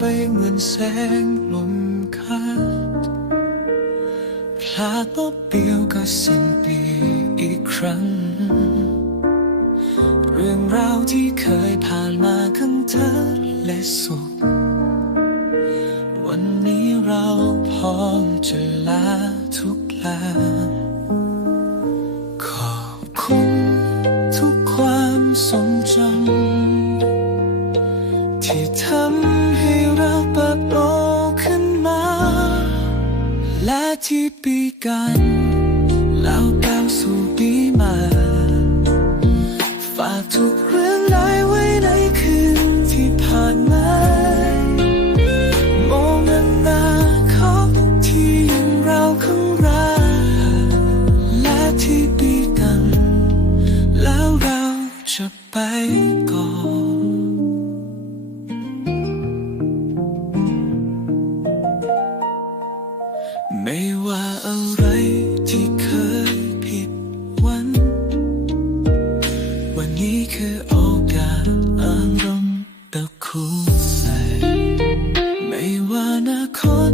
ไปเหมือนแสงลมคัดพลาดตบเปียวก็สิ้นปีอีกครั้ง เรื่องราวที่เคยผ่านมาข้างเธอและสุข วันนี้เราพร้อมจะลาทุกลา ที่ปีกันแล้วก้าวสู่ปีใหม่ฝากทุกเรื่องรายไว้ในคืนที่ผ่านมามองอนาคตที่ยังเราข้างหน้าและที่ปีกัน แล้วเราจะไป ไม่ว่าอะไรที่เคยผิดหวังวันนี้คือโอกาสอารมณ์ตะคุ่ใส่ไม่ว่าอนาคต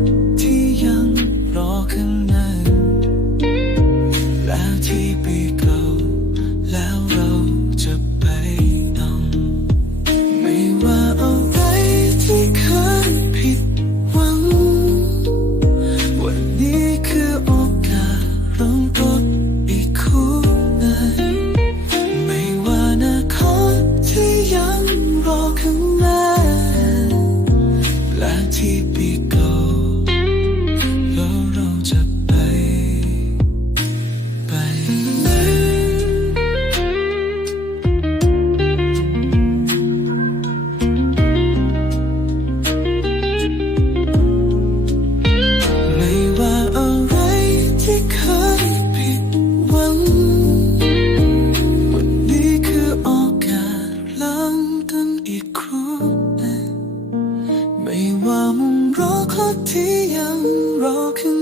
แที่ยังรอคืน